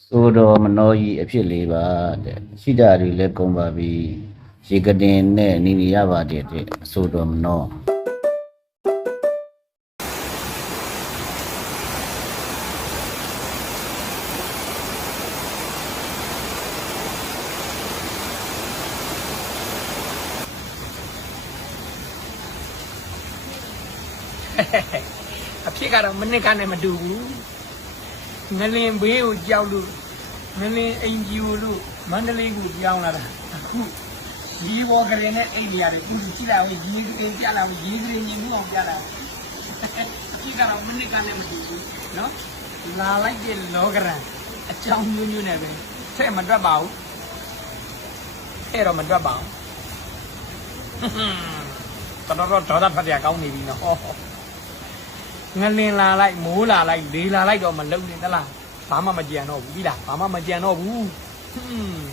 ဆိုတော်မနောကြီးအဖြစ်လေးပါတဲ့ရှိတာတွေလည်းကုန်ပါပြီရေကတင်နဲ့နီနီရပါတယ်တဲ့ဆိုတော်မနောအဖြစ်ကတော့မနစ်ကနဲ့မတူဘူး ငလင်ဘေးကိုကြောက်လို့ငလင်အိမ်ကြီးကိုလို့မန္တလေးကိုကြောင်းလာတာအခုဒီဘောကလေးနဲ့အိမ်ကြီးရတယ်အခုကြည့်လာဝင်ရေးကလေးပြလာဝင်ရေးကလေးညီမှုအောင်ပြလာအဖြစ်ကတော့မနစ်ကနဲ့မတူဘူးနော်လာလိုက်တဲ့လောကရန်အကြောင်းမျိုးမျိုးနဲ့ပဲထဲ့မတွက်ပါဘူးထဲ့တော့မတွက်ပါဘူးတော်တော်ဒေါသဖတ်ပြကောင်းနေပြီနော် ငလင်လာလိုက်မိုးလာလိုက်လေလာလိုက်တော့မလုံနေသလားဘာမှမကြံတော့ဘူးပြီလားဘာမှမကြံတော့ဘူးဟွန်း